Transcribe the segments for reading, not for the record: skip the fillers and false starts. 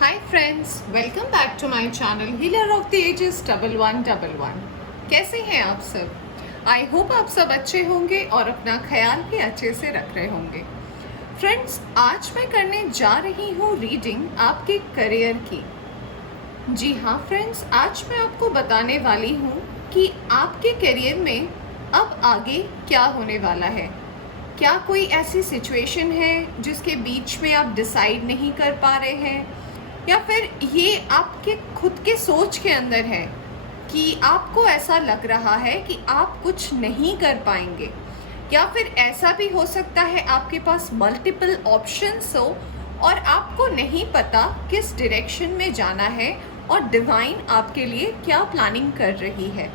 Hi friends, welcome back to my channel Healer of the Ages 1111। कैसे हैं आप सब? आई होप आप सब अच्छे होंगे और अपना ख्याल भी अच्छे से रख रहे होंगे। फ्रेंड्स, आज मैं करने जा रही हूँ रीडिंग आपके करियर की। जी हाँ फ्रेंड्स, आज मैं आपको बताने वाली हूँ कि आपके करियर में अब आगे क्या होने वाला है। क्या कोई ऐसी सिचुएशन है जिसके बीच में आप डिसाइड नहीं कर पा रहे हैं, या फिर ये आपके खुद के सोच के अंदर है कि आपको ऐसा लग रहा है कि आप कुछ नहीं कर पाएंगे, या फिर ऐसा भी हो सकता है आपके पास मल्टीपल ऑप्शंस हो और आपको नहीं पता किस डायरेक्शन में जाना है और डिवाइन आपके लिए क्या प्लानिंग कर रही है।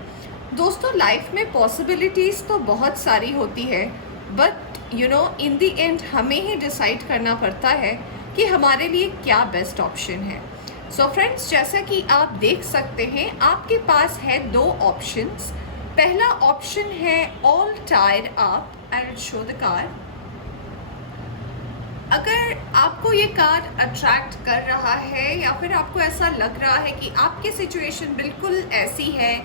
दोस्तों, लाइफ में पॉसिबिलिटीज़ तो बहुत सारी होती है, बट इन द एंड हमें ही डिसाइड करना पड़ता है कि हमारे लिए क्या बेस्ट ऑप्शन है। सो फ्रेंड्स, जैसा कि आप देख सकते हैं, आपके पास है दो ऑप्शंस। पहला ऑप्शन है all tired up. I will show the card. अगर आपको ये कार्ड अट्रैक्ट कर रहा है या फिर आपको ऐसा लग रहा है कि आपकी सिचुएशन बिल्कुल ऐसी है,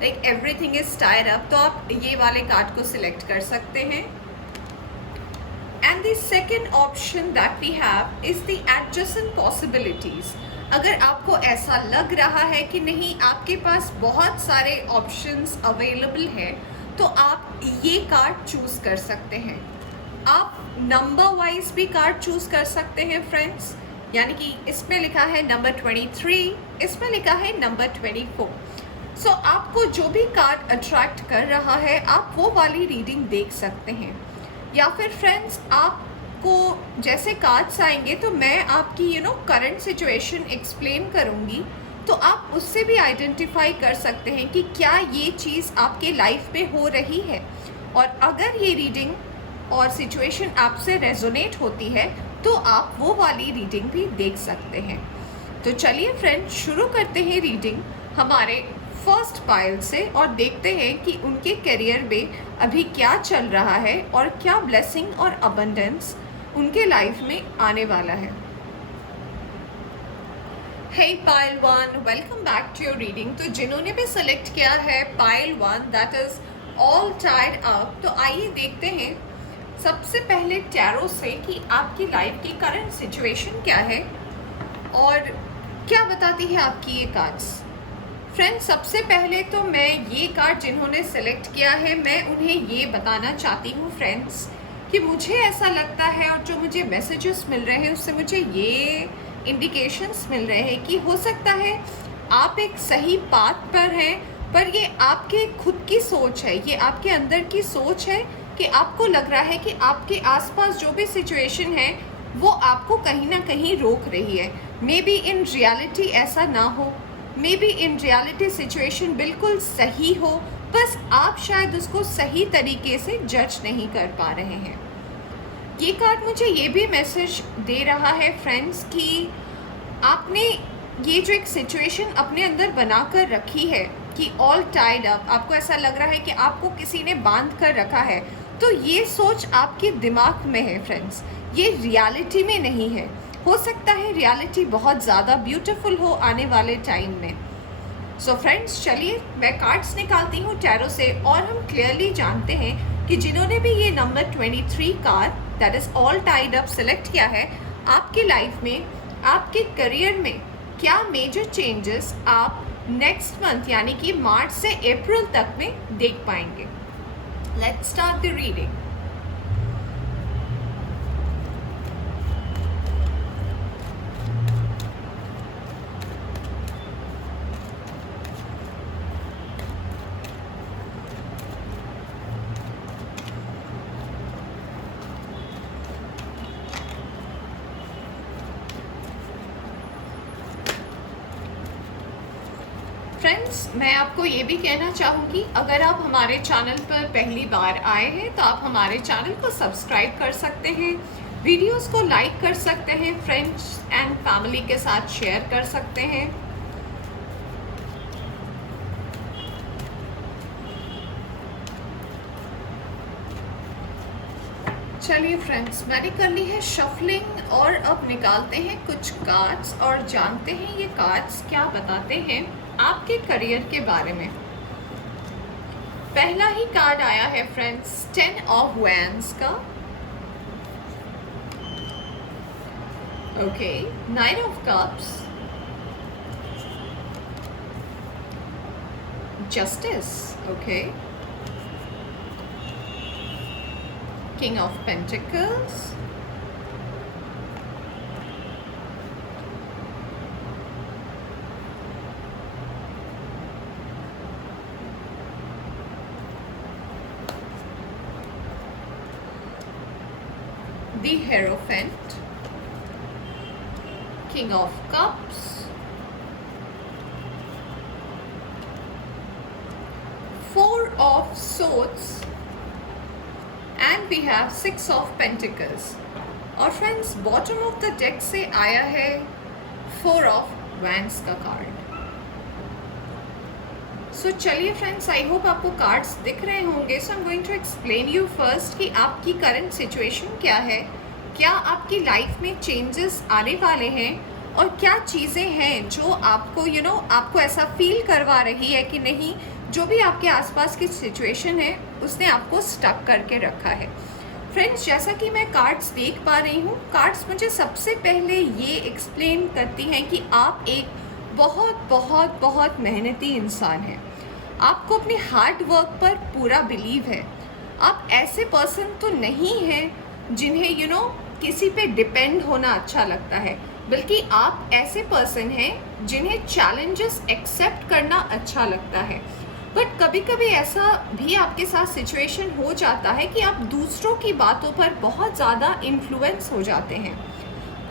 like everything is tired up, तो आप ये वाले कार्ड को सिलेक्ट कर सकते हैं। And the second option that we have is the adjacent possibilities। अगर आपको ऐसा लग रहा है कि नहीं, आपके पास बहुत सारे ऑप्शंस अवेलेबल हैं, तो आप ये कार्ड चूज कर सकते हैं। आप नंबर वाइज भी कार्ड चूज कर सकते हैं फ्रेंड्स, यानी कि इसमें लिखा है नंबर 23, इसमें लिखा है नंबर 24। सो आपको जो भी कार्ड अट्रैक्ट कर रहा है, आप वो वाली रीडिंग देख सकते हैं। या फिर फ्रेंड्स, आपको जैसे कार्ड्स आएंगे तो मैं आपकी करंट सिचुएशन एक्सप्लेन करूँगी, तो आप उससे भी आइडेंटिफाई कर सकते हैं कि क्या ये चीज़ आपके लाइफ में हो रही है। और अगर ये रीडिंग और सिचुएशन आपसे रेजोनेट होती है तो आप वो वाली रीडिंग भी देख सकते हैं। तो चलिए फ्रेंड्स, शुरू करते हैं रीडिंग हमारे फर्स्ट पाइल से और देखते हैं कि उनके करियर में अभी क्या चल रहा है और क्या ब्लेसिंग और अबंडेंस उनके लाइफ में आने वाला है। Hey pile 1, welcome back to your reading. तो जिन्होंने भी सेलेक्ट किया है pile 1, that is all tired up, तो आइए देखते हैं सबसे पहले टैरो से कि आपकी लाइफ की करंट सिचुएशन क्या है और क्या बताती है आपकी ये कार्ड्स। फ्रेंड्स, सबसे पहले तो मैं ये कार्ड जिन्होंने सेलेक्ट किया है, मैं उन्हें ये बताना चाहती हूँ फ्रेंड्स कि मुझे ऐसा लगता है और जो मुझे मैसेजेस मिल रहे हैं उससे मुझे ये इंडिकेशंस मिल रहे हैं कि हो सकता है आप एक सही पाथ पर हैं, पर ये आपके खुद की सोच है, ये आपके अंदर की सोच है कि आपको लग रहा है कि आपके आसपास जो भी सिचुएशन है वो आपको कहीं ना कहीं रोक रही है। मे बी इन रियलिटी ऐसा ना हो, may be in reality situation बिल्कुल सही हो, बस आप शायद उसको सही तरीके से जज नहीं कर पा रहे हैं। ये कार्ड मुझे ये भी मैसेज दे रहा है फ्रेंड्स कि आपने ये जो एक सिचुएशन अपने अंदर बना कर रखी है कि ऑल टाइड अप, आपको ऐसा लग रहा है कि आपको किसी ने बांध कर रखा है, तो ये सोच आपके दिमाग में है फ्रेंड्स, ये रियलिटी में नहीं है। हो सकता है रियलिटी बहुत ज़्यादा ब्यूटीफुल हो आने वाले टाइम में। सो फ्रेंड्स, चलिए मैं कार्ड्स निकालती हूँ टैरो से और हम क्लियरली जानते हैं कि जिन्होंने भी ये number 23 card that is all tied up select किया है, आपकी लाइफ में, आपके करियर में क्या मेजर चेंजेस आप नेक्स्ट मंथ यानी कि मार्च से अप्रैल तक में देख पाएंगे। Let's start the reading. Friends, मैं आपको ये भी कहना चाहूँगी, अगर आप हमारे चैनल पर पहली बार आए हैं तो आप हमारे चैनल को सब्सक्राइब कर सकते हैं, वीडियोस को लाइक कर सकते हैं, फ्रेंड्स एंड फैमिली के साथ शेयर कर सकते हैं। चलिए फ्रेंड्स, मैंने कर ली है शफलिंग और अब निकालते हैं कुछ कार्ड्स और जानते हैं ये कार्ड्स क्या बताते हैं आपके करियर के बारे में। पहला ही कार्ड आया है फ्रेंड्स 10 ऑफ वैंड्स का। Okay, 9 of cups, justice, okay, King of Pentacles, the Hierophant, King of Cups, Four of Swords, and we have 6 of pentacles. और friends bottom of the deck से आया है 4 ऑफ वैंड्स का card. So चलिए friends, I hope आपको cards दिख रहे होंगे। So I am going to explain you first कि आपकी करंट सिचुएशन क्या है, क्या आपकी लाइफ में चेंजेस आने वाले हैं और क्या चीज़ें हैं जो आपको आपको ऐसा फील करवा रही है कि नहीं, जो भी आपके आसपास की सिचुएशन है उसने आपको स्टक करके रखा है। फ्रेंड्स, जैसा कि मैं कार्ड्स देख पा रही हूँ, कार्ड्स मुझे सबसे पहले ये एक्सप्लेन करती हैं कि आप एक बहुत बहुत बहुत मेहनती इंसान हैं। आपको अपने हार्ड वर्क पर पूरा बिलीव है। आप ऐसे पर्सन तो नहीं हैं जिन्हें किसी पे डिपेंड होना अच्छा लगता है, बल्कि आप ऐसे पर्सन हैं जिन्हें चैलेंजेस एक्सेप्ट करना अच्छा लगता है। बट कभी कभी ऐसा भी आपके साथ सिचुएशन हो जाता है कि आप दूसरों की बातों पर बहुत ज़्यादा इन्फ्लुएंस हो जाते हैं।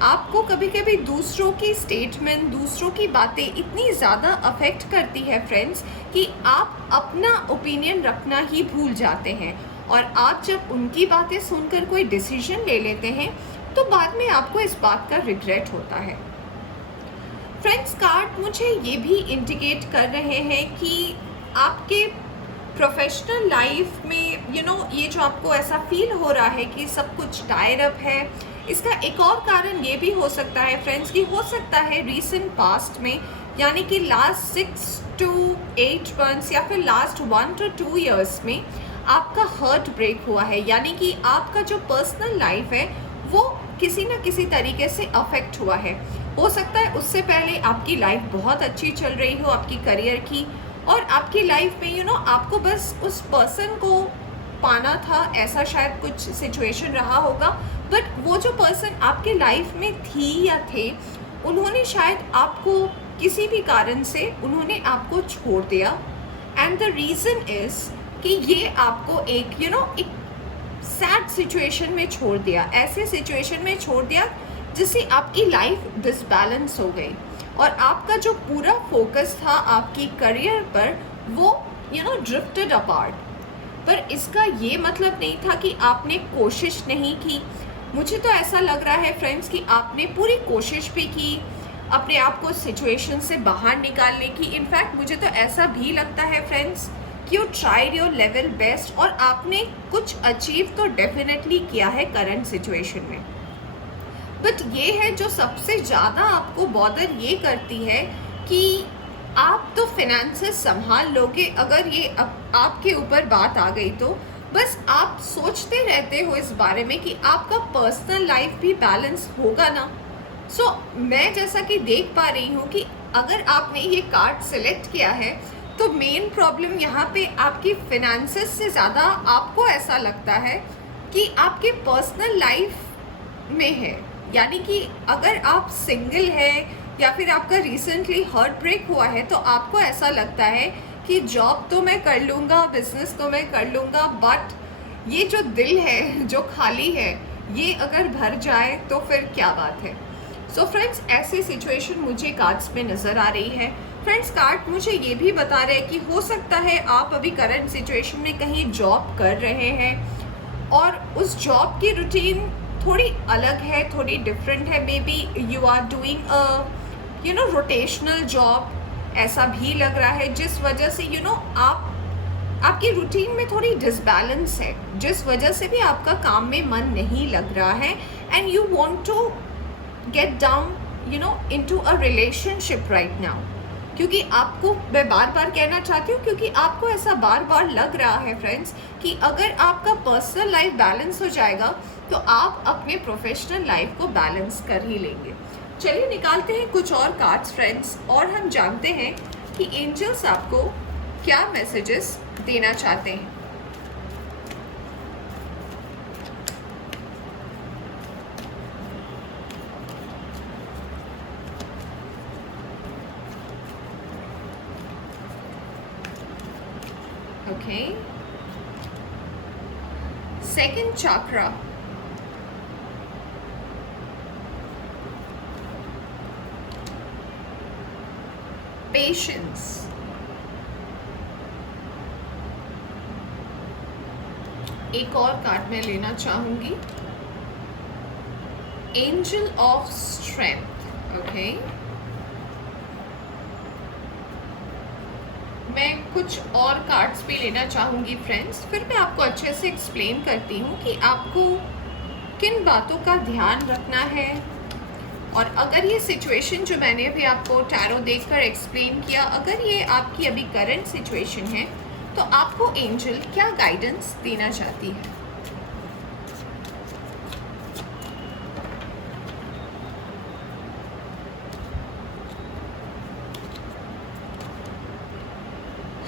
आपको कभी कभी दूसरों की स्टेटमेंट, दूसरों की बातें इतनी ज़्यादा अफेक्ट करती है फ्रेंड्स कि आप अपना ओपिनियन रखना ही भूल जाते हैं, और आप जब उनकी बातें सुनकर कोई डिसीजन ले लेते हैं तो बाद में आपको इस बात का रिग्रेट होता है। फ्रेंड्स, कार्ड मुझे ये भी इंडिकेट कर रहे हैं कि आपके प्रोफेशनल लाइफ में ये जो आपको ऐसा फील हो रहा है कि सब कुछ टायर अप है, इसका एक और कारण ये भी हो सकता है फ्रेंड्स कि हो सकता है रीसेंट पास्ट में, यानी कि लास्ट 6 to 8 मंथ्स या फिर लास्ट 1 to 2 ईयर्स में आपका हार्ट ब्रेक हुआ है, यानी कि आपका जो पर्सनल लाइफ है वो किसी न किसी तरीके से अफेक्ट हुआ है। हो सकता है उससे पहले आपकी लाइफ बहुत अच्छी चल रही हो, आपकी करियर की, और आपकी लाइफ में आपको बस उस पर्सन को पाना था, ऐसा शायद कुछ सिचुएशन रहा होगा। बट वो जो पर्सन आपके लाइफ में थी या थे, उन्होंने शायद आपको किसी भी कारण से उन्होंने आपको छोड़ दिया, एंड द रीज़न इज़ कि ये आपको एक एक सैड सिचुएशन में छोड़ दिया, ऐसे सिचुएशन में छोड़ दिया जिससे आपकी लाइफ डिसबैलेंस हो गई और आपका जो पूरा फोकस था आपकी करियर पर वो ड्रिफ्टेड अपार्ट। पर इसका ये मतलब नहीं था कि आपने कोशिश नहीं की। मुझे तो ऐसा लग रहा है फ्रेंड्स कि आपने पूरी कोशिश भी की अपने आप को सिचुएशन से बाहर निकालने की। इनफैक्ट मुझे तो ऐसा भी लगता है फ्रेंड्स कि you tried your level best और आपने कुछ अचीव तो डेफिनेटली किया है करंट सिचुएशन में। बट ये है जो सबसे ज़्यादा आपको बॉदर ये करती है कि आप तो फिनेंसेस संभाल लोगे, अगर ये आपके ऊपर बात आ गई तो बस आप सोचते रहते हो इस बारे में कि आपका पर्सनल लाइफ भी बैलेंस होगा ना। सो मैं जैसा कि देख पा रही हूँ कि अगर आपने ये कार्ड सेलेक्ट किया है तो मेन प्रॉब्लम यहाँ पे आपकी फिनेंसेस से ज़्यादा आपको ऐसा लगता है कि आपके पर्सनल लाइफ में है। यानी कि अगर आप सिंगल है या फिर आपका रिसेंटली हार्ट ब्रेक हुआ है तो आपको ऐसा लगता है कि जॉब तो मैं कर लूँगा, बिजनेस तो मैं कर लूँगा, बट ये जो दिल है जो खाली है ये अगर भर जाए तो फिर क्या बात है। सो फ्रेंड्स, ऐसी सिचुएशन मुझे कार्ड्स में नज़र आ रही है। फ्रेंड्स, कार्ड मुझे ये भी बता रहे हैं कि हो सकता है आप अभी करंट सिचुएशन में कहीं जॉब कर रहे हैं और उस जॉब की रूटीन थोड़ी अलग है, थोड़ी डिफरेंट है। May be you are doing a rotational job, ऐसा भी लग रहा है, जिस वजह से आप आपकी रूटीन में थोड़ी डिसबैलेंस है, जिस वजह से भी आपका काम में मन नहीं लग रहा है and you want to get down into a relationship right now. क्योंकि आपको मैं बार बार कहना चाहती हूँ, क्योंकि आपको ऐसा बार बार लग रहा है फ्रेंड्स कि अगर आपका पर्सनल लाइफ बैलेंस हो जाएगा तो आप अपने प्रोफेशनल लाइफ को बैलेंस कर ही लेंगे। चलिए निकालते हैं कुछ और कार्ड्स फ्रेंड्स, और हम जानते हैं कि एंजल्स आपको क्या मैसेजेस देना चाहते हैं। ओके, सेकंड चक्रा, पेशेंस, एक और कार्ड मैं लेना चाहूंगी, एंजल ऑफ स्ट्रेंथ। ओके, मैं कुछ और कार्ड्स भी लेना चाहूंगी फ्रेंड्स, फिर मैं आपको अच्छे से एक्सप्लेन करती हूँ कि आपको किन बातों का ध्यान रखना है। और अगर ये सिचुएशन जो मैंने अभी आपको टैरो देखकर एक्सप्लेन किया, अगर ये आपकी अभी करंट सिचुएशन है तो आपको एंजल क्या गाइडेंस देना चाहती है।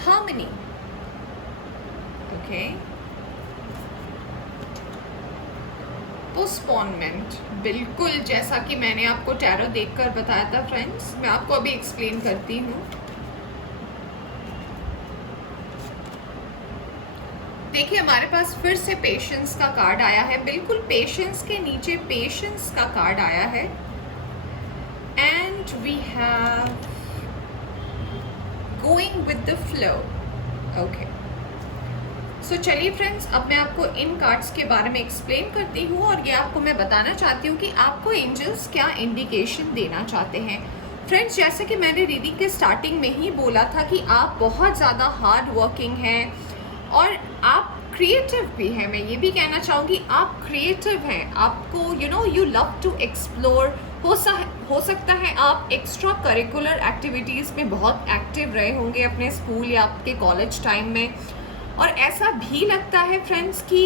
हार्मनी, ओके, पोस्टपोनमेंट, बिल्कुल जैसा कि मैंने आपको टैरो देखकर बताया था फ्रेंड्स, मैं आपको अभी एक्सप्लेन करती हूँ। देखिए हमारे पास फिर से पेशेंस का कार्ड आया है, बिल्कुल पेशेंस के नीचे पेशेंस का कार्ड आया है, and we have going with the flow. Okay, so चलिए फ्रेंड्स, अब मैं आपको इन कार्ड्स के बारे में एक्सप्लेन करती हूँ, और ये आपको मैं बताना चाहती हूँ कि आपको एंजल्स क्या इंडिकेशन देना चाहते हैं। फ्रेंड्स, जैसे कि मैंने रीडिंग के स्टार्टिंग में ही बोला था कि आप बहुत ज़्यादा हार्ड वर्किंग हैं और आप क्रिएटिव भी हैं। मैं ये भी कहना चाहूँगी आप क्रिएटिव हैं, आपको यू लव टू एक्सप्लोर। हो सकता है आप एक्स्ट्रा करिकुलर एक्टिविटीज़ में बहुत एक्टिव रहे होंगे अपने स्कूल या आपके कॉलेज टाइम में, और ऐसा भी लगता है फ्रेंड्स कि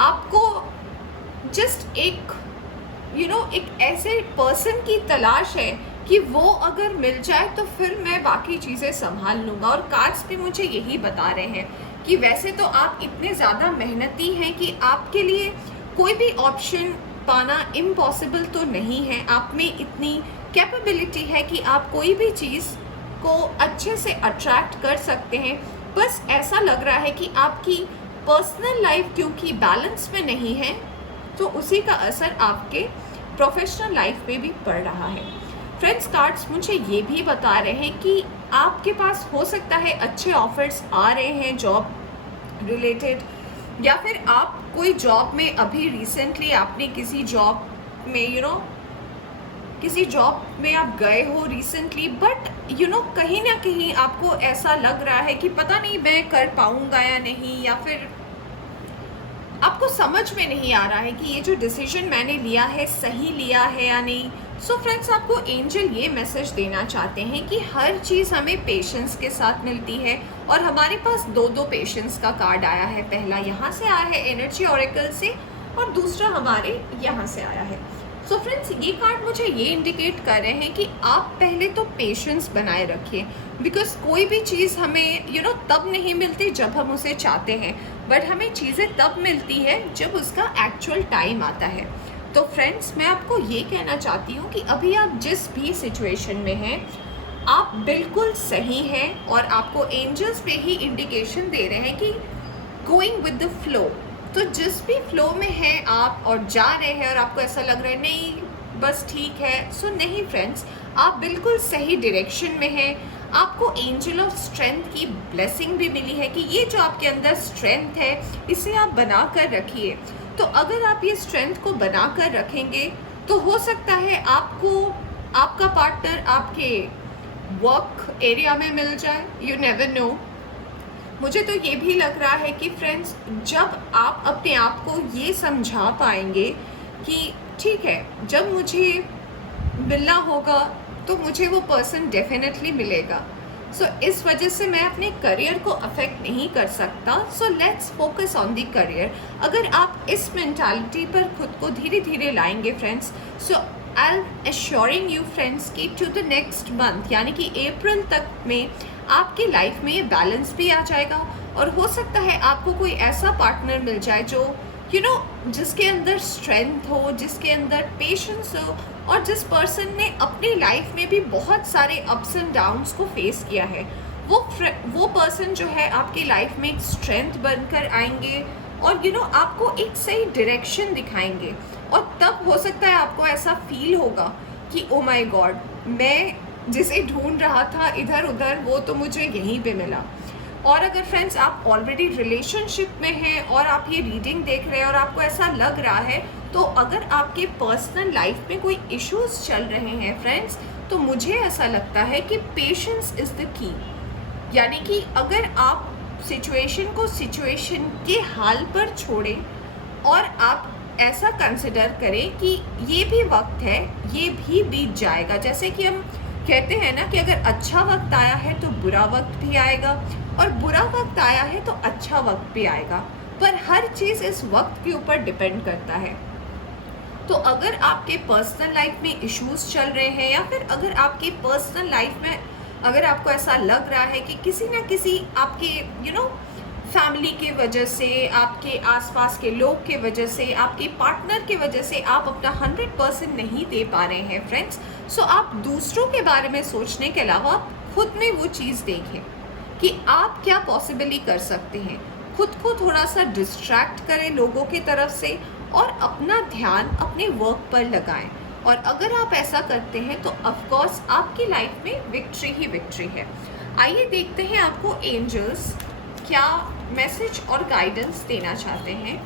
आपको जस्ट एक ऐसे पर्सन की तलाश है कि वो अगर मिल जाए तो फिर मैं बाकी चीज़ें संभाल लूँगा। और कार्ड्स भी मुझे यही बता रहे हैं कि वैसे तो आप इतने ज़्यादा मेहनती हैं कि आपके लिए कोई भी ऑप्शन पाना इम्पॉसिबल तो नहीं है। आप में इतनी कैपेबिलिटी है कि आप कोई भी चीज़ को अच्छे से अट्रैक्ट कर सकते हैं। बस ऐसा लग रहा है कि आपकी पर्सनल लाइफ क्योंकि बैलेंस में नहीं है तो उसी का असर आपके प्रोफेशनल लाइफ पे भी पड़ रहा है। फ्रेंड्स, कार्ड्स मुझे ये भी बता रहे हैं कि आपके पास हो सकता है अच्छे ऑफर्स आ रहे हैं जॉब रिलेटेड, या फिर आप कोई जॉब में अभी रिसेंटली आपने किसी जॉब में किसी जॉब में आप गए हो रिसेंटली, बट कहीं ना कहीं आपको ऐसा लग रहा है कि पता नहीं मैं कर पाऊंगा या नहीं, या फिर आपको समझ में नहीं आ रहा है कि ये जो डिसीजन मैंने लिया है सही लिया है या नहीं। सो फ्रेंड्स, आपको एंजल ये मैसेज देना चाहते हैं कि हर चीज़ हमें पेशेंस के साथ मिलती है, और हमारे पास दो पेशेंस का कार्ड आया है। पहला यहाँ से आया है एनर्जी ऑरेकल से, और दूसरा हमारे यहाँ से आया है। सो फ्रेंड्स, ये कार्ड मुझे ये इंडिकेट कर रहे हैं कि आप पहले तो पेशेंस बनाए रखिए, बिकॉज कोई भी चीज़ हमें तब नहीं मिलती जब हम उसे चाहते हैं, बट हमें चीज़ें तब मिलती है जब उसका एक्चुअल टाइम आता है। तो फ्रेंड्स, मैं आपको ये कहना चाहती हूँ कि अभी आप जिस भी सिचुएशन में हैं आप बिल्कुल सही हैं, और आपको एंजल्स पे ही इंडिकेशन दे रहे हैं कि गोइंग विद द फ्लो। तो जिस भी फ्लो में हैं आप और जा रहे हैं और आपको ऐसा लग रहा है नहीं बस ठीक है, सो नहीं फ्रेंड्स, आप बिल्कुल सही डायरेक्शन में हैं। आपको एंजल ऑफ स्ट्रेंथ की ब्लेसिंग भी मिली है कि ये जो आपके अंदर स्ट्रेंथ है इसे आप बना कर रखिए। तो अगर आप ये स्ट्रेंथ को बना कर रखेंगे तो हो सकता है आपको आपका पार्टनर आपके वर्क एरिया में मिल जाए, यू नेवर नो। मुझे तो ये भी लग रहा है कि फ्रेंड्स, जब आप अपने आप को ये समझा पाएंगे कि ठीक है, जब मुझे मिलना होगा तो मुझे वो पर्सन डेफिनेटली मिलेगा। सो इस वजह से मैं अपने करियर को अफेक्ट नहीं कर सकता। So let's focus on the career. अगर आप इस मेंटालिटी पर खुद को धीरे धीरे लाएंगे friends, so I M assuring you friends कि टू द नेक्स्ट मंथ यानी कि अप्रैल तक में आपकी लाइफ में ये बैलेंस भी आ जाएगा। और हो सकता है आपको कोई ऐसा पार्टनर मिल जाए जो जिसके अंदर स्ट्रेंथ हो, जिसके अंदर पेशेंस हो, और जिस पर्सन ने अपनी लाइफ में भी बहुत सारे अप्स एंड डाउन्स को फेस किया है। वो पर्सन जो है आपकी लाइफ में एक स्ट्रेंथ बनकर आएंगे और आपको एक सही डायरेक्शन दिखाएंगे। और तब हो सकता है आपको ऐसा फील होगा कि ओ माय गॉड, मैं जिसे ढूंढ रहा था इधर उधर, वो तो मुझे यहीं पे मिला। और अगर फ्रेंड्स आप ऑलरेडी रिलेशनशिप में हैं और आप ये रीडिंग देख रहे हैं और आपको ऐसा लग रहा है, तो अगर आपके पर्सनल लाइफ में कोई इश्यूज चल रहे हैं फ्रेंड्स, तो मुझे ऐसा लगता है कि पेशेंस इज़ द की। यानी कि अगर आप सिचुएशन को सिचुएशन के हाल पर छोड़ें और आप ऐसा कंसिडर करें कि ये भी वक्त है, ये भी बीत जाएगा। जैसे कि हम कहते हैं ना कि अगर अच्छा वक्त आया है तो बुरा वक्त भी आएगा, और बुरा वक्त आया है तो अच्छा वक्त भी आएगा, पर हर चीज़ इस वक्त के ऊपर डिपेंड करता है। तो अगर आपके पर्सनल लाइफ में इश्यूज चल रहे हैं, या फिर अगर आपकी पर्सनल लाइफ में अगर आपको ऐसा लग रहा है कि किसी ना किसी आपके फैमिली के वजह से, आपके आसपास के लोग के वजह से, आपके पार्टनर के वजह से आप अपना 100% नहीं दे पा रहे हैं फ्रेंड्स, सो आप दूसरों के बारे में सोचने के अलावा आप खुद में वो चीज़ देखें कि आप क्या पॉसिबली कर सकते हैं। खुद को थोड़ा सा डिस्ट्रैक्ट करें लोगों की तरफ से और अपना ध्यान अपने वर्क पर लगाएं। और अगर आप ऐसा करते हैं तो ऑफ कोर्स आपकी लाइफ में विक्ट्री ही विक्ट्री है। आइए देखते हैं आपको एंजल्स क्या मैसेज और गाइडेंस देना चाहते हैं।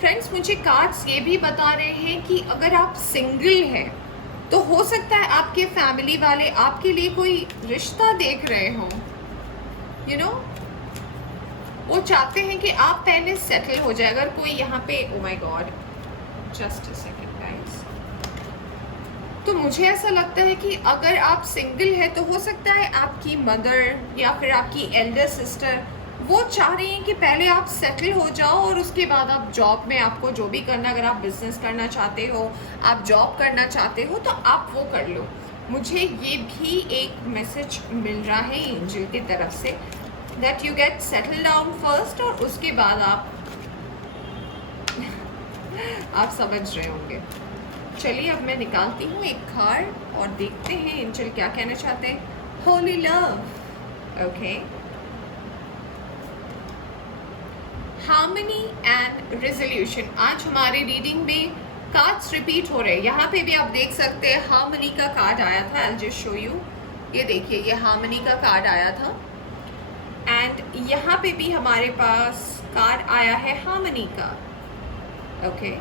फ्रेंड्स, मुझे कार्ड्स ये भी बता रहे हैं कि अगर आप सिंगल हैं तो हो सकता है आपके फैमिली वाले आपके लिए कोई रिश्ता देख रहे हों। वो चाहते हैं कि आप पहले सेटल हो जाए। अगर कोई यहाँ पे, oh my God, just a second guys, तो मुझे ऐसा लगता है कि अगर आप सिंगल है तो हो सकता है आपकी मदर या फिर आपकी एल्डर सिस्टर वो चाह रही हैं कि पहले आप सेटल हो जाओ और उसके बाद आप जॉब में, आपको जो भी करना, अगर आप बिजनेस करना चाहते हो, आप जॉब करना चाहते हो, तो आप वो कर लो। मुझे ये भी एक मैसेज मिल रहा है एंजल की तरफ से, that you get settle down first, और उसके बाद आप समझ रहे होंगे। चलिए अब मैं निकालती हूँ एक कार्ड और देखते हैं एंजल क्या कहना चाहते हैं। Holi love, okay, harmony and resolution. आज हमारे रीडिंग में कार्ड्स रिपीट हो रहे हैं। यहाँ पे भी आप देख सकते हैं हार्मनी का कार्ड आया था। I will just show you. ये देखिए, ये हार्मनी का कार्ड आया था, एंड यहाँ पे भी हमारे पास कार्ड आया है हार्मनी का। ओके,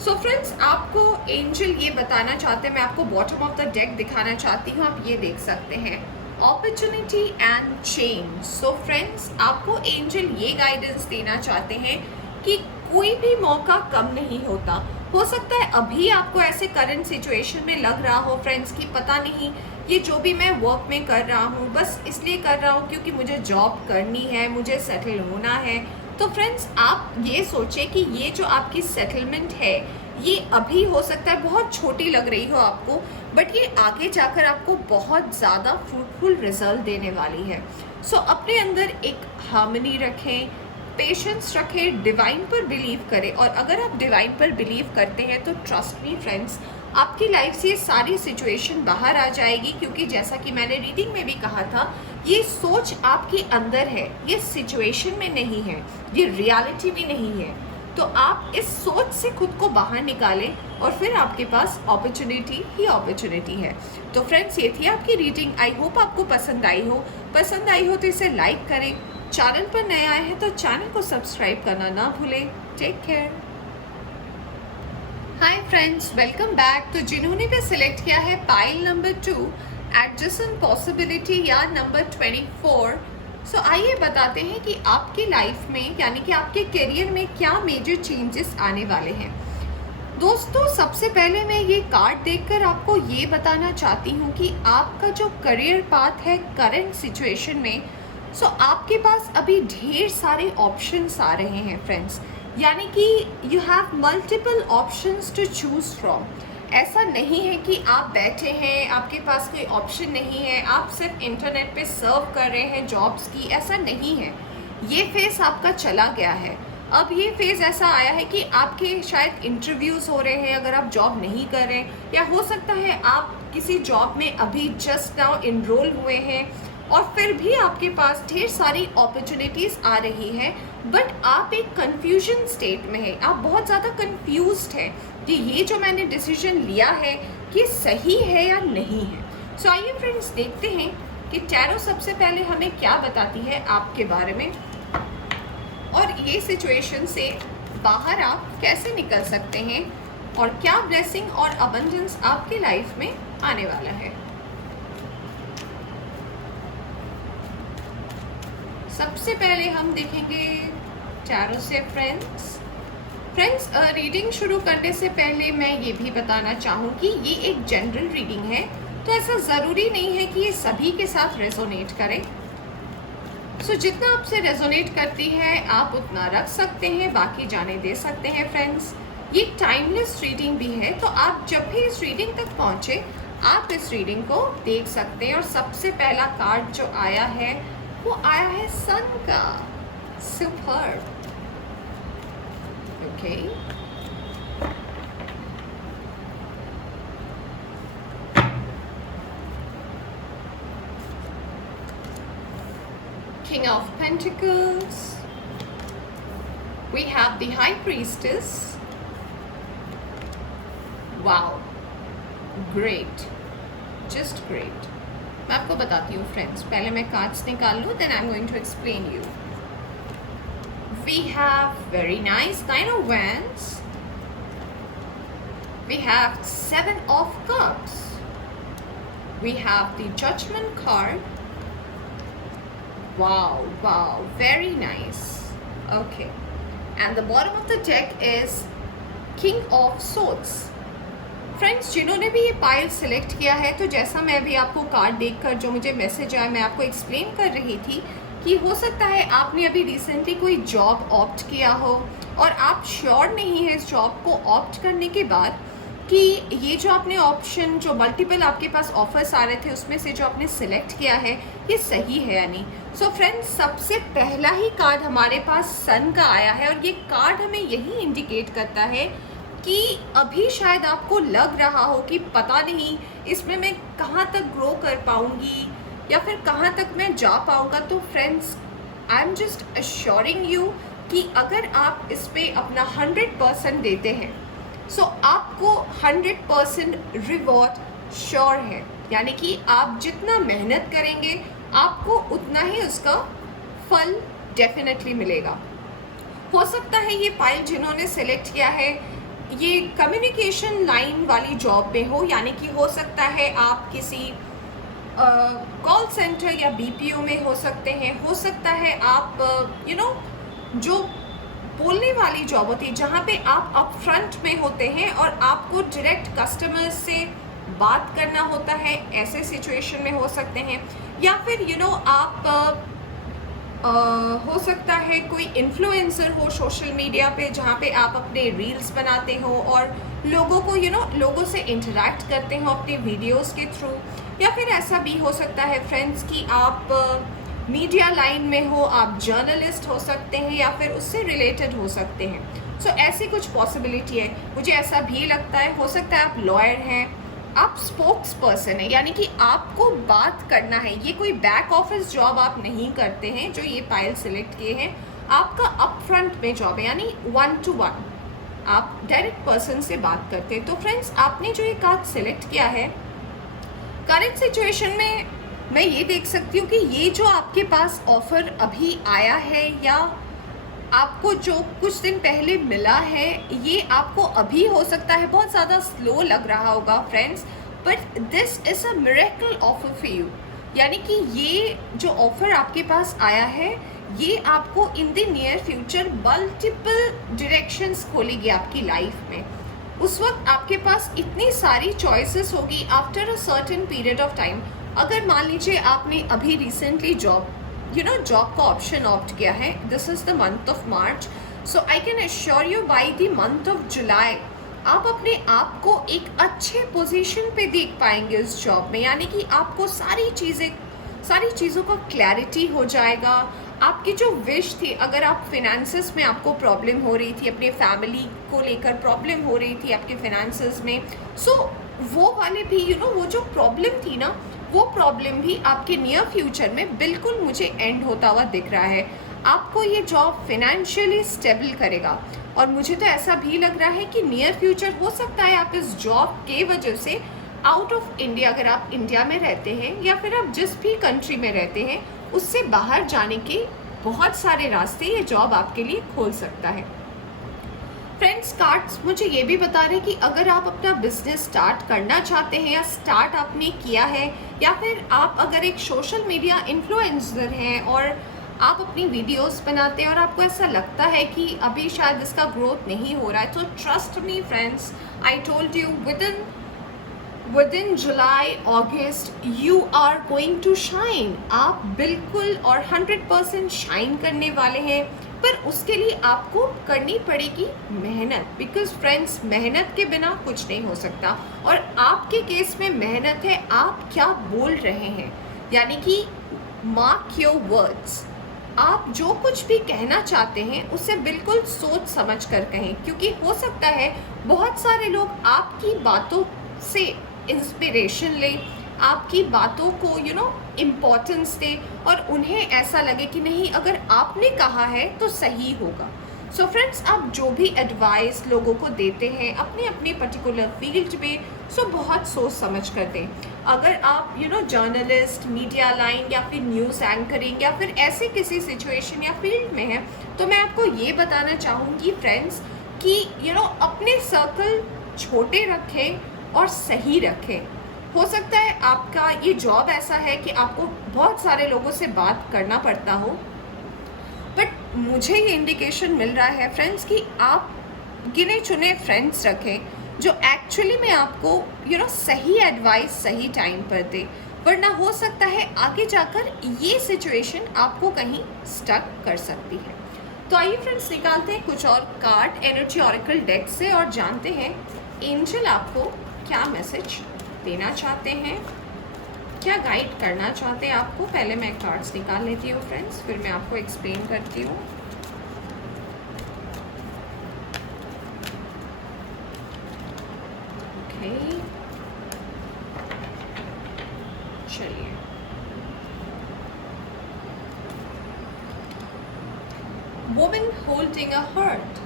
सो फ्रेंड्स, आपको एंजल ये बताना चाहते हैं, मैं आपको बॉटम ऑफ द डेक दिखाना चाहती हूँ। आप ये देख सकते हैं, opportunity and change. So friends, आपको एंजल ये गाइडेंस देना चाहते हैं कि कोई भी मौका कम नहीं होता। हो सकता है अभी आपको ऐसे करंट सिचुएशन में लग रहा हो फ्रेंड्स कि पता नहीं, ये जो भी मैं वर्क में कर रहा हूँ बस इसलिए कर रहा हूँ क्योंकि मुझे जॉब करनी है, मुझे सेटल होना है। तो फ्रेंड्स, आप ये सोचें कि ये जो आपकी सेटलमेंट है ये अभी हो सकता है बहुत छोटी लग रही हो आपको, बट ये आगे जाकर आपको बहुत ज़्यादा फ्रूटफुल रिजल्ट देने वाली है। सो अपने अंदर एक हार्मनी रखें, पेशेंस रखें, डिवाइन पर बिलीव करें। और अगर आप डिवाइन पर बिलीव करते हैं तो ट्रस्ट मी फ्रेंड्स, आपकी लाइफ से ये सारी सिचुएशन बाहर आ जाएगी, क्योंकि जैसा कि मैंने रीडिंग में भी कहा था, ये सोच आपके अंदर है, ये सिचुएशन में नहीं है, ये रियलिटी में नहीं है। तो आप इस सोच से खुद को बाहर निकालें और फिर आपके पास अपॉर्चुनिटी ही अपॉर्चुनिटी है। तो फ्रेंड्स, ये थी आपकी रीडिंग। आई होप आपको पसंद आई हो। पसंद आई हो तो इसे लाइक करें, चैनल पर नए आए हैं तो चैनल को सब्सक्राइब करना ना भूलें। Take care. Hi friends, welcome back. तो जिन्होंने भी सिलेक्ट किया है पाइल नंबर 2, एडजस्टेंट पॉसिबिलिटी या नंबर 24। सो आइए बताते हैं कि आपकी लाइफ में यानी कि आपके करियर में क्या मेजर चेंजेस आने वाले हैं। दोस्तों, सबसे पहले मैं ये कार्ड देखकर आपको ये बताना चाहती हूँ कि आपका जो करियर पाथ है करंट सिचुएशन में, सो आपके पास अभी ढेर सारे ऑप्शंस आ रहे हैं फ्रेंड्स, यानी कि you have multiple options to choose from. ऐसा नहीं है कि आप बैठे हैं, आपके पास कोई ऑप्शन नहीं है, आप सिर्फ इंटरनेट पे सर्व कर रहे हैं जॉब्स की, ऐसा नहीं है। ये फेज़ आपका चला गया है। अब ये फेज़ ऐसा आया है कि आपके शायद इंटरव्यूज़ हो रहे हैं अगर आप जॉब नहीं कर रहे, या हो सकता है आप किसी जॉब में अभी जस्ट नाउ इनरोल हुए हैं और फिर भी आपके पास ढेर सारी अपॉर्चुनिटीज़ आ रही है, बट आप एक कन्फ्यूजन स्टेट में हैं। आप बहुत ज़्यादा कन्फ्यूज्ड हैं कि ये जो मैंने डिसीजन लिया है कि सही है या नहीं है। सो आइए फ्रेंड्स देखते हैं कि टैरो सबसे पहले हमें क्या बताती है आपके बारे में, और ये सिचुएशन से बाहर आप कैसे निकल सकते हैं, और क्या ब्लेसिंग और अबंडेंस आपकी लाइफ में आने वाला है। सबसे पहले हम देखेंगे टैरो से फ्रेंड्स। रीडिंग शुरू करने से पहले मैं ये भी बताना चाहूँ कि ये एक जनरल रीडिंग है, तो ऐसा ज़रूरी नहीं है कि ये सभी के साथ रेजोनेट करे। सो जितना आपसे रेजोनेट करती है आप उतना रख सकते हैं, बाकी जाने दे सकते हैं फ्रेंड्स। ये टाइमलेस रीडिंग भी है, तो आप जब भी इस रीडिंग तक पहुँचे आप इस रीडिंग को देख सकते हैं। और सबसे पहला कार्ड जो आया है वो आया है सन का। Superb. Okay, King of Pentacles. We have the High Priestess. Wow, great, just great. मैं आपको बताती हूँ फ्रेंड्स, पहले मैं कार्ड्स निकाल लूँ, then I am going to explain you. We have very nice nine of wands, we have 7 of cups, we have the judgement card. Wow, wow, very nice. Okay, and the bottom of the deck is King of Swords. Friends, जिन्होंने भी ये pile select किया है, तो जैसा मैं भी आपको कार्ड देखकर जो मुझे मैसेज आया मैं आपको एक्सप्लेन कर रही थी कि हो सकता है आपने अभी रिसेंटली कोई जॉब ऑप्ट किया हो और आप श्योर नहीं है इस जॉब को ऑप्ट करने के बाद कि ये जो आपने ऑप्शन, जो मल्टीपल आपके पास ऑफर्स आ रहे थे उसमें से जो आपने सिलेक्ट किया है ये सही है या नहीं। सो फ्रेंड्स, सबसे पहला ही कार्ड हमारे पास सन का आया है, और ये कार्ड हमें यही इंडिकेट करता है कि अभी शायद आपको लग रहा हो कि पता नहीं इसमें मैं कहाँ तक ग्रो कर पाऊँगी या फिर कहाँ तक मैं जा पाऊँगा। तो friends, I am just assuring you कि अगर आप इस पर अपना 100% देते हैं, सो आपको 100% रिवॉर्ड श्योर है। यानी कि आप जितना मेहनत करेंगे आपको उतना ही उसका फल डेफिनेटली मिलेगा। हो सकता है ये पाइल जिन्होंने सेलेक्ट किया है ये कम्युनिकेशन लाइन वाली जॉब में हो, यानी कि हो सकता है आप किसी कॉल सेंटर या बीपीओ में हो सकते हैं, हो सकता है आप जो बोलने वाली जॉब होती है जहाँ पे आप अप फ्रंट में होते हैं और आपको डायरेक्ट कस्टमर्स से बात करना होता है, ऐसे सिचुएशन में हो सकते हैं। या फिर आप हो सकता है कोई इन्फ्लुएंसर हो सोशल मीडिया पे जहाँ पे आप अपने रील्स बनाते हो और लोगों को लोगों से इंटरेक्ट करते हो अपने वीडियोस के थ्रू। या फिर ऐसा भी हो सकता है फ्रेंड्स कि आप मीडिया लाइन में हो, आप जर्नलिस्ट हो सकते हैं या फिर उससे रिलेटेड हो सकते हैं। सो ऐसी कुछ पॉसिबिलिटी है, मुझे ऐसा भी लगता है। हो सकता है आप लॉयर हैं, आप स्पोक्स पर्सन है, यानी कि आपको बात करना है। ये कोई बैक ऑफिस जॉब आप नहीं करते हैं जो ये पाइल सिलेक्ट किए हैं, आपका अप फ्रंट में जॉब है, यानी 1 to 1 आप डायरेक्ट पर्सन से बात करते हैं। तो फ्रेंड्स, आपने जो ये कार्ड सिलेक्ट किया है करंट सिचुएशन में, मैं ये देख सकती हूँ कि ये जो आपके पास ऑफर अभी आया है या आपको जो कुछ दिन पहले मिला है, ये आपको अभी हो सकता है बहुत ज़्यादा स्लो लग रहा होगा friends, but this is a miracle offer for you, यानी कि ये जो ऑफ़र आपके पास आया है ये आपको in the near future multiple directions खोलेगी आपकी लाइफ में। उस वक्त आपके पास इतनी सारी चॉइसेस होगी after a certain period of time. अगर मान लीजिए आपने अभी रिसेंटली जॉब का ऑप्शन ऑप्ट किया है, this is the month of March, so I can assure you by the month of July आप अपने आप को एक अच्छे पोजीशन पे देख पाएंगे उस जॉब में, यानी कि आपको सारी चीज़ों का क्लैरिटी हो जाएगा। आपकी जो विश थी, अगर आप फिनेंसेस में आपको प्रॉब्लम हो रही थी, अपने फैमिली को लेकर प्रॉब्लम हो रही थी आपके फिनेंसेस में, सो वो वाले भी वो जो प्रॉब्लम थी ना, वो प्रॉब्लम भी आपके नियर फ्यूचर में बिल्कुल मुझे एंड होता हुआ दिख रहा है। आपको ये जॉब फिनेंशियली स्टेबल करेगा और मुझे तो ऐसा भी लग रहा है कि नियर फ्यूचर हो सकता है आप इस जॉब के वजह से आउट ऑफ इंडिया, अगर आप इंडिया में रहते हैं या फिर आप जिस भी कंट्री में रहते हैं, उससे बाहर जाने के बहुत सारे रास्ते ये जॉब आपके लिए खोल सकता है। फ्रेंड्स, कार्ड्स मुझे ये भी बता रहे कि अगर आप अपना बिजनेस स्टार्ट करना चाहते हैं या स्टार्ट आपने किया है, या फिर आप अगर एक सोशल मीडिया इन्फ्लुएंसर हैं और आप अपनी वीडियोस बनाते हैं और आपको ऐसा लगता है कि अभी शायद इसका ग्रोथ नहीं हो रहा है, तो trust me friends, I told you within July August you are going to shine. आप बिल्कुल और 100% शाइन करने वाले हैं, पर उसके लिए आपको करनी पड़ेगी मेहनत, बिकॉज फ्रेंड्स मेहनत के बिना कुछ नहीं हो सकता। और आपके केस में मेहनत है आप क्या बोल रहे हैं, यानी कि मार्क योर वर्ड्स। आप जो कुछ भी कहना चाहते हैं उसे बिल्कुल सोच समझ कर कहें, क्योंकि हो सकता है बहुत सारे लोग आपकी बातों से इंस्पिरेशन लें, आपकी बातों को इम्पोर्टेंस दें और उन्हें ऐसा लगे कि नहीं, अगर आपने कहा है तो सही होगा। सो फ्रेंड्स, आप जो भी एडवाइस लोगों को देते हैं अपने अपने पर्टिकुलर फील्ड में, सो बहुत सोच समझ कर दें। अगर आप जर्नलिस्ट, मीडिया लाइन या फिर न्यूज़ एंकरिंग या फिर ऐसे किसी सिचुएशन या फील्ड में हैं, तो मैं आपको ये बताना चाहूँगी फ्रेंड्स कि अपने सर्कल छोटे रखें और सही रखें। हो सकता है आपका ये जॉब ऐसा है कि आपको बहुत सारे लोगों से बात करना पड़ता हो, बट मुझे ये इंडिकेशन मिल रहा है फ्रेंड्स कि आप गिने चुने फ्रेंड्स रखें जो एक्चुअली में आपको सही एडवाइस सही टाइम पर दे, वरना हो सकता है आगे जाकर ये सिचुएशन आपको कहीं स्टक कर सकती है। तो आइए फ्रेंड्स, निकालते हैं कुछ और कार्ड एनर्जी ऑरेकल डेक से और जानते हैं एंजल आपको क्या मैसेज देना चाहते हैं, क्या गाइड करना चाहते हैं आपको। पहले मैं कार्ड्स निकाल लेती हूँ फ्रेंड्स, फिर मैं आपको एक्सप्लेन करती हूँ। ओके, चलिए। Woman holding a heart,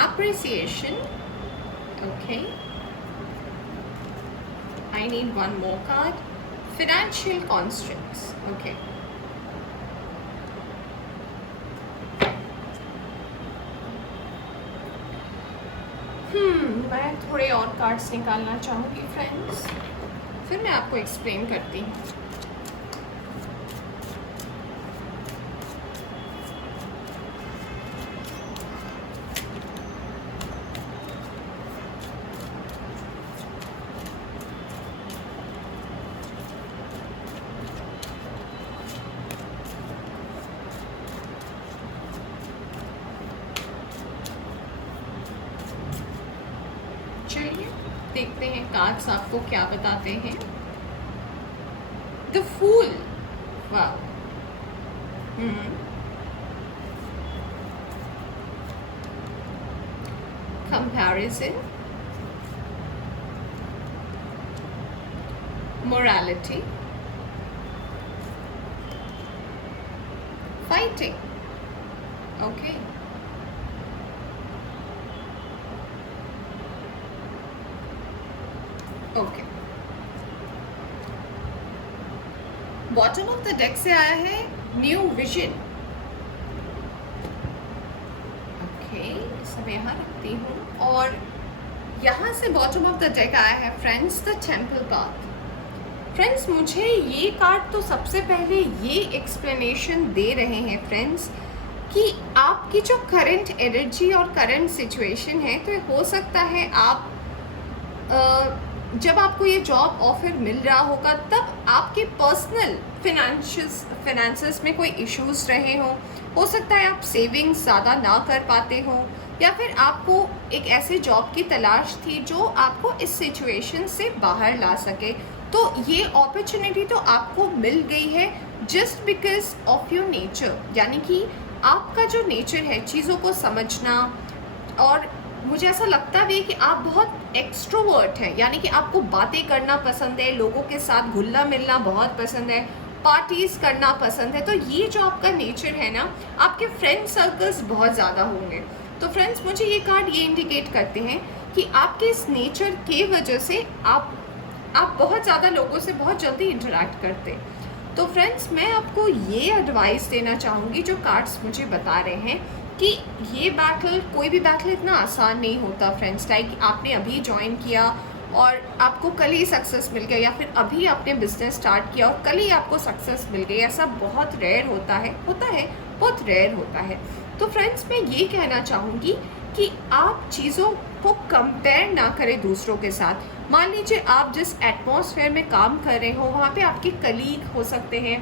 appreciation. Okay, I need one more card. Financial constraints. Okay, मैं थोड़े और कार्ड्स निकालना चाहूँगी फ्रेंड्स, फिर मैं आपको एक्सप्लेन करती हूँ। चलिए देखते हैं कार्ड्स आपको क्या बताते हैं। द फूल, वाह, comparison, morality, fighting. Okay, okay, bottom of the deck से आया है न्यू विजन। ओके, इस सा मैं यहाँ रखती हूँ। और यहाँ से बॉटम ऑफ द डेक आया है friends the temple path. Friends मुझे ये कार्ड तो सबसे पहले ये एक्सप्लेनेशन दे रहे हैं फ्रेंड्स कि आपकी जो करंट एनर्जी और करंट सिचुएशन है, तो हो सकता है आप जब आपको ये जॉब ऑफर मिल रहा होगा तब आपके पर्सनल फिनेंसेस में कोई इश्यूज रहे हों। हो सकता है आप सेविंग्स ज़्यादा ना कर पाते हो, या फिर आपको एक ऐसे जॉब की तलाश थी जो आपको इस सिचुएशन से बाहर ला सके। तो ये अपॉर्चुनिटी तो आपको मिल गई है just because of your nature, यानी कि आपका जो नेचर है चीज़ों को समझना। और मुझे ऐसा लगता भी है कि आप बहुत एक्सट्रोवर्ट हैं, यानी कि आपको बातें करना पसंद है, लोगों के साथ घुलना मिलना बहुत पसंद है, पार्टीज़ करना पसंद है। तो ये जो आपका नेचर है ना, आपके फ्रेंड सर्कल्स बहुत ज़्यादा होंगे। तो फ्रेंड्स मुझे ये कार्ड ये इंडिकेट करते हैं कि आपके इस नेचर के वजह से आप बहुत ज़्यादा लोगों से बहुत जल्दी इंटरेक्ट करते। तो फ्रेंड्स मैं आपको ये एडवाइस देना चाहूँगी जो कार्ड्स मुझे बता रहे हैं कि ये बैटल, कोई भी बैटल इतना आसान नहीं होता फ्रेंड्स। लाइक आपने अभी ज्वाइन किया और आपको कल ही सक्सेस मिल गया, या फिर अभी आपने बिजनेस स्टार्ट किया और कल ही आपको सक्सेस मिल गई, ऐसा बहुत रेयर होता है बहुत रेयर होता है। तो फ्रेंड्स मैं ये कहना चाहूँगी कि आप चीज़ों को कंपेयर ना करें दूसरों के साथ। मान लीजिए आप जिस एटमॉस्फेयर में काम कर रहे हो वहाँ पे आपके कलीग हो सकते हैं,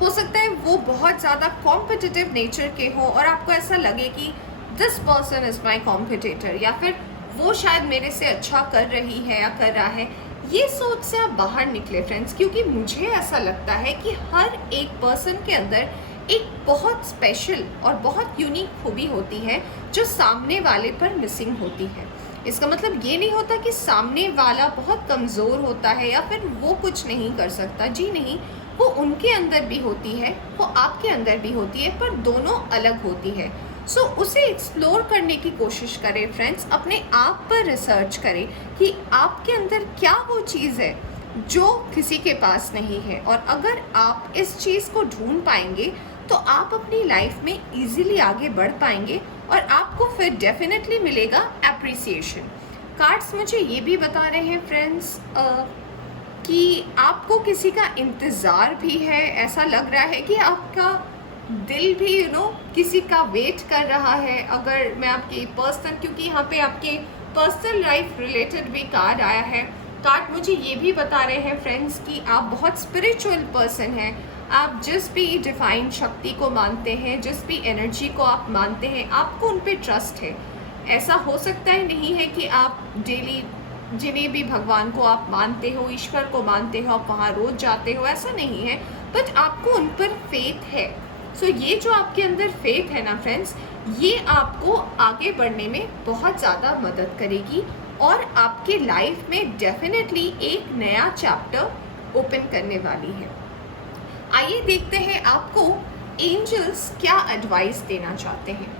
हो सकता है वो बहुत ज़्यादा कॉम्पिटिटिव नेचर के हो और आपको ऐसा लगे कि this person is my competitor, या फिर वो शायद मेरे से अच्छा कर रही है या कर रहा है। ये सोच से आप बाहर निकले फ्रेंड्स, क्योंकि मुझे ऐसा लगता है कि हर एक पर्सन के अंदर एक बहुत स्पेशल और बहुत यूनिक खूबी होती है जो सामने वाले पर मिसिंग होती है। इसका मतलब ये नहीं होता कि सामने वाला बहुत कमज़ोर होता है या फिर वो कुछ नहीं कर सकता। जी नहीं, वो उनके अंदर भी होती है, वो आपके अंदर भी होती है, पर दोनों अलग होती है। सो उसे एक्सप्लोर करने की कोशिश करें फ्रेंड्स, अपने आप पर रिसर्च करें कि आपके अंदर क्या वो चीज़ है जो किसी के पास नहीं है। और अगर आप इस चीज़ को ढूंढ पाएंगे तो आप अपनी लाइफ में इजीली आगे बढ़ पाएंगे और आपको फिर डेफिनेटली मिलेगा एप्रिसिएशन। कार्ड्स मुझे ये भी बता रहे हैं फ्रेंड्स कि आपको किसी का इंतज़ार भी है। ऐसा लग रहा है कि आपका दिल भी किसी का वेट कर रहा है। अगर मैं आपकी पर्सनल, क्योंकि यहाँ पे आपके पर्सनल लाइफ रिलेटेड भी कार्ड आया है, कार्ड मुझे ये भी बता रहे हैं फ्रेंड्स कि आप बहुत स्पिरिचुअल पर्सन हैं। आप जिस भी डिवाइन शक्ति को मानते हैं, जिस भी एनर्जी को आप मानते हैं, आपको उन पे ट्रस्ट है। ऐसा हो सकता है नहीं है कि आप डेली जिन्हें भी भगवान को आप मानते हो, ईश्वर को मानते हो, आप वहाँ रोज जाते हो, ऐसा नहीं है, बट आपको उन पर फेथ है। सो ये जो आपके अंदर फेथ है ना फ्रेंड्स, ये आपको आगे बढ़ने में बहुत ज़्यादा मदद करेगी और आपके लाइफ में डेफिनेटली एक नया चैप्टर ओपन करने वाली है। आइए देखते हैं आपको एंजल्स क्या एडवाइस देना चाहते हैं।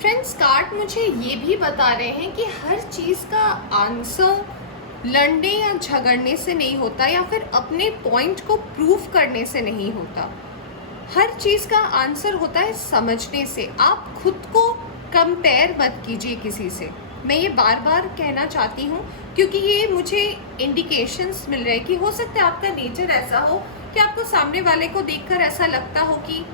फ्रेंड्स कार्ड मुझे ये भी बता रहे हैं कि हर चीज़ का आंसर लड़ने या झगड़ने से नहीं होता, या फिर अपने पॉइंट को प्रूव करने से नहीं होता। हर चीज़ का आंसर होता है समझने से। आप खुद को कंपेयर मत कीजिए किसी से। मैं ये बार बार कहना चाहती हूँ क्योंकि ये मुझे इंडिकेशंस मिल रहे हैं कि हो सकता है आपका नेचर ऐसा हो कि आपको सामने वाले को देखकर ऐसा लगता हो कि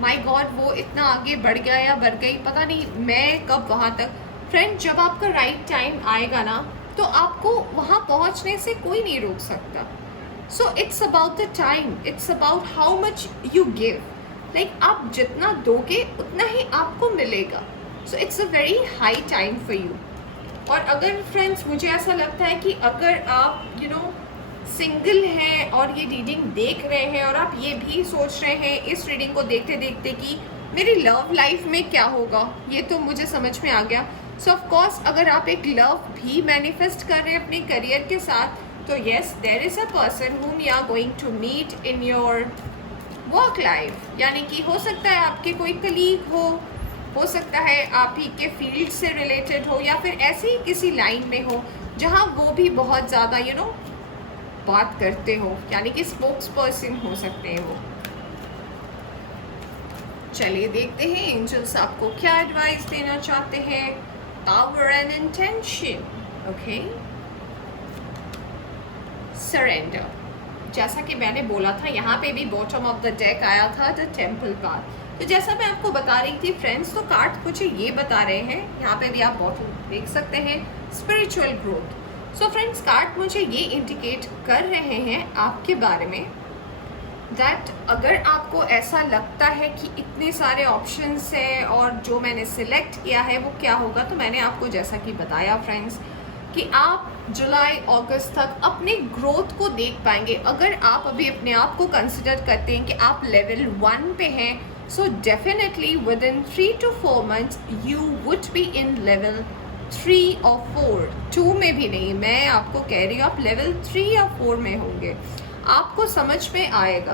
माय गॉड वो इतना आगे बढ़ गया या बढ़ गई, पता नहीं मैं कब वहाँ तक। फ्रेंड जब आपका राइट टाइम आएगा ना तो आपको वहाँ पहुँचने से कोई नहीं रोक सकता। So it's about the time, it's about how much you give. Like आप जितना दोगे उतना ही आपको मिलेगा। So it's a very high time for you. और अगर फ्रेंड्स मुझे ऐसा लगता है कि अगर आप सिंगल हैं और ये रीडिंग देख रहे हैं और आप ये भी सोच रहे हैं इस रीडिंग को देखते देखते कि मेरी लव लाइफ में क्या होगा, ये तो मुझे समझ में आ गया। सो ऑफ कोर्स अगर आप एक लव भी मैनिफेस्ट कर रहे हैं अपने करियर के साथ, तो yes there is a person whom you are going to meet in your work life. यानी कि हो सकता है आपके कोई कलीग हो सकता है आप ही के फील्ड से रिलेटेड हो, या फिर ऐसे ही किसी लाइन में हो जहाँ वो भी बहुत ज़्यादा बात करते हो, यानी कि स्पोक्स पर्सन हो सकते हैं वो। चलिए देखते हैं एंजल्स आपको क्या एडवाइस देना चाहते हैं। Power and intention, okay. Surrender, जैसा कि मैंने बोला था, यहाँ पे भी बॉटम ऑफ द डेक आया था द टेम्पल पाथ। तो जैसा मैं आपको बता रही थी फ्रेंड्स, तो कार्ड मुझे ये बता रहे हैं, यहाँ पे भी आप बॉटम देख सकते हैं, spiritual growth. So friends, card मुझे ये इंडिकेट कर रहे हैं आपके बारे में दैट अगर आपको ऐसा लगता है कि इतने सारे ऑप्शंस हैं और जो मैंने सिलेक्ट किया है वो क्या होगा, तो मैंने आपको जैसा कि बताया फ्रेंड्स कि आप जुलाई अगस्त तक अपने ग्रोथ को देख पाएंगे। अगर आप अभी अपने आप को कंसिडर करते हैं कि आप लेवल 1 पे हैं, so definitely with in 3 to 4 months you would be in level 3 और 4, 2 में भी नहीं, मैं आपको कह रही हूँ आप लेवल 3 या 4 में होंगे। आपको समझ में आएगा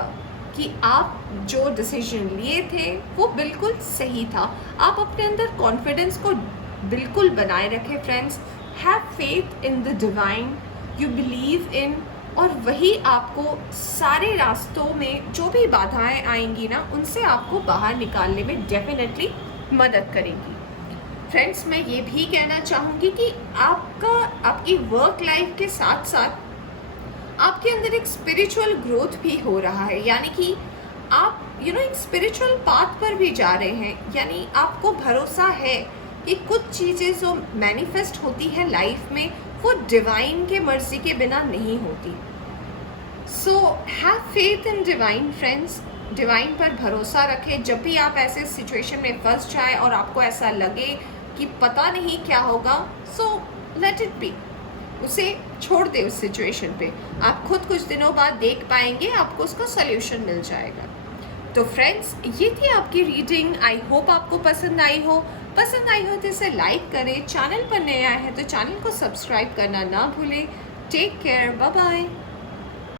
कि आप जो डिसीजन लिए थे वो बिल्कुल सही था। आप अपने अंदर कॉन्फिडेंस को बिल्कुल बनाए रखें friends. Have faith in the divine, you believe in, और वही आपको सारे रास्तों में जो भी बाधाएं आएंगी ना, उनसे आपको बाहर निकालने में डेफिनेटली मदद करेगी। फ्रेंड्स, मैं ये भी कहना चाहूँगी कि आपकी वर्क लाइफ के साथ साथ आपके अंदर एक स्पिरिचुअल ग्रोथ भी हो रहा है, यानी कि आप एक स्पिरिचुअल पाथ पर भी जा रहे हैं। यानी आपको भरोसा है कि कुछ चीज़ें जो मैनिफेस्ट होती है लाइफ में वो डिवाइन के मर्जी के बिना नहीं होती। So have faith in divine friends, divine पर भरोसा रखें। जब भी आप ऐसे सिचुएशन में फंस जाए और आपको ऐसा लगे कि पता नहीं क्या होगा, सो लेट इट बी, उसे छोड़ दे उस सिचुएशन पे। आप खुद कुछ दिनों बाद देख पाएंगे आपको उसका सल्यूशन मिल जाएगा। तो फ्रेंड्स, ये थी आपकी रीडिंग। आई होप आपको पसंद आई हो तो इसे लाइक करें। चैनल पर नए आए हैं तो चैनल को सब्सक्राइब करना ना भूलें। Take care, bye bye.